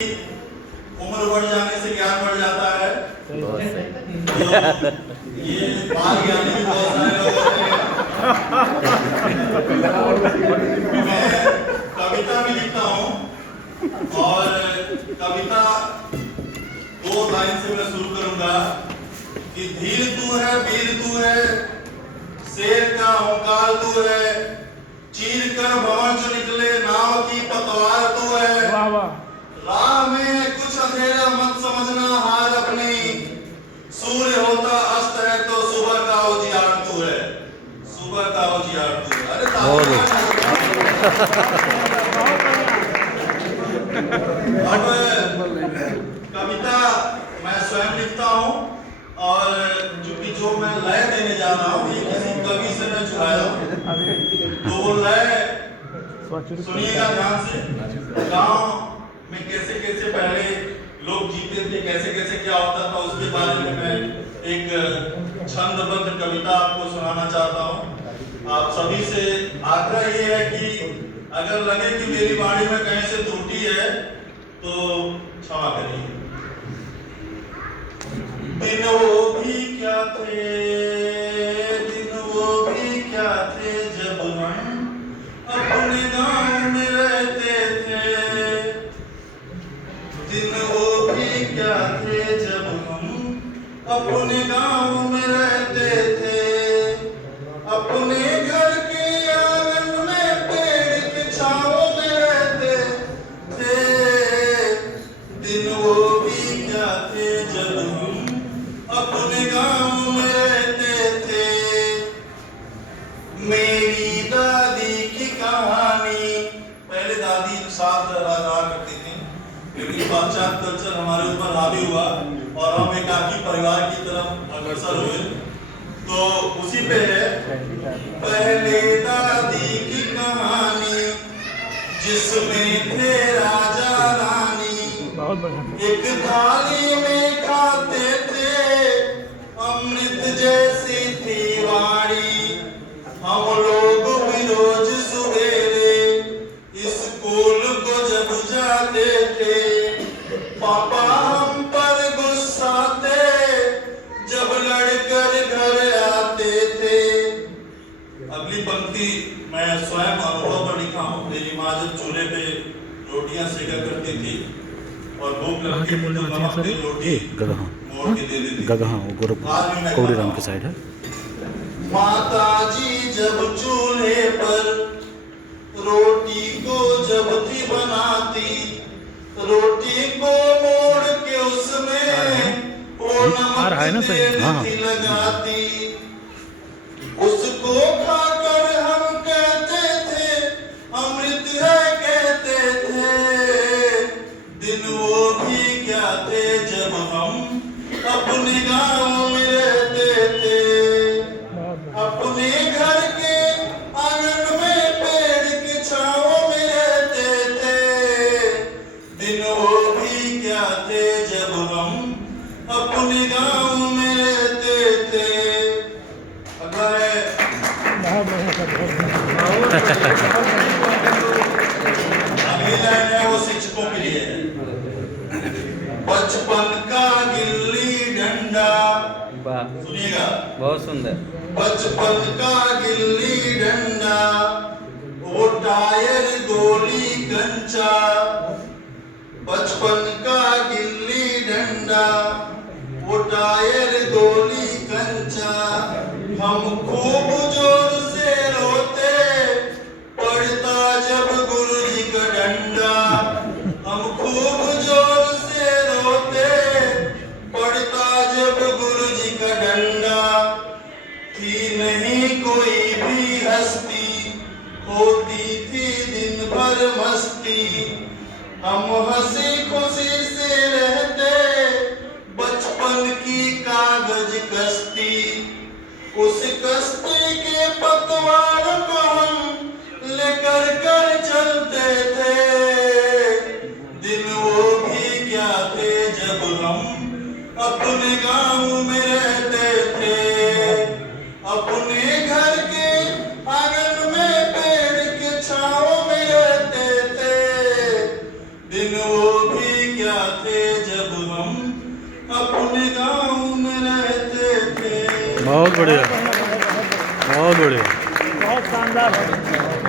उम्र बढ़ जाने से ज्ञान बढ़ जाता है। बहुत सही। तो ये बाल ज्ञानी भी बहुत सारे लोग होते हैं। मैं कविता भी लिखता हूँ और कविता 2 लाइन से मैं शुरू करूंगा कि धीर तू है, वीर तू है, शेर का ओंकार तू है, चीर कर भवन जो निकले नाव की पतवार तू है। वाह वाह। राह में कुछ अंधेरा मत समझना हार अपनी, सूर्य होता अस्त है तो सुबह का उजियार तू है, सुबह का उजियार तू है। अरे अब कविता मैं स्वयं लिखता हूँ और चूंकि जो मैं लय देने जा रहा हूँ ये किसी कवि से मैं चुराया हूँ, तो वो लय सुनिएगा ध्यान से। गाँव में कैसे कैसे पहले लोग जीते थे, कैसे कैसे क्या होता था, उसके बारे में मैं एक छंदबद्ध कविता आपको सुनाना चाहता हूँ। आप सभी से आग्रह ये है कि अगर लगे कि मेरी वाणी में कहीं से त्रुटि है तो क्षमा करिए। दिन वो भी क्या थे, दिन वो भी क्या थे जब हम अपने गांव में रहते थे। दिन वो भी क्या थे जब हम अपने गांव में रहते थे, अपने घर के आंगन में पेड़ के छांव में रहते थे। दिन वो भी क्या थे जब हम अपने गांव में रहते थे। मेरी दादी की कहानी, पहले दादी साथ रहा करती थी, लेकिन पाश्चात्य कल्चर हमारे ऊपर हावी हुआ और हम एकाकी परिवार की तरफ अग्रसर हुए, तो उसी पे है। पहले दादी की कहानी जिसमें थे राजा रानी, एक थाली में खाते थे अमृत जैसी थी वाणी। हम लोग भी रोज सवेरे स्कूल को जब जाते थे, पापा हम पर गुस्सा थे जब लड़कर घर आते थे। अगली पंक्ति मैं स्वयं अनुभव पर लिखा हूँ। मेरी माँ जब चूल्हे पे रोटियां सेका करती थी और भूख लगती थी तो नमक तेल रोटी मोड़ के दे देती थी। कौड़ीराम की साइड है। माताजी जब चूल्हे पर रोटी को जब थी बनाती, रोटी को मोड़ के उसमें वो नमक तेल थी लगाती। उसको खाकर हम कहते थे अमृत है कहते थे। दिन वो भी क्या थे जब हम अपने गांव में रहते थे, अपने घर के आंगन में पेड़ के छांव में रहते थे। दिन वो भी क्या थे जब हम अपने गांव में रहते थे। अगला है अगली लाइन है वो शिक्षकों के लिए है। बचपन का गिल्ली डंडा, सुनिएगा बहुत सुंदर। बचपन का गिल्ली डंडा, वो टायर गोली कंचा। बचपन का गिल्ली डंडा, वो टायर गोली कंचा। हम खूब जोर से रोते पड़ता जब गुरुजी का डंडा। हम खूब जोर से रोते पड़ता जब गुरुजी का डंडा। थी नहीं कोई भी हस्ती, होती थी दिन भर मस्ती। हम हंसी खुशी से रहते बचपन की कागज कश्ती। उस कश्ती के पतवार को हम लेकर कर चलते थे। दिन वो भी क्या थे जब हम अपने गांव में रहते थे, अपने घर के आंगन में पेड़ के छांव में रहते थे। दिन वो भी भैया थे जब हम अपने गांव में रहते थे। बहुत बढ़िया, बहुत बढ़िया। बहुत शानदार है।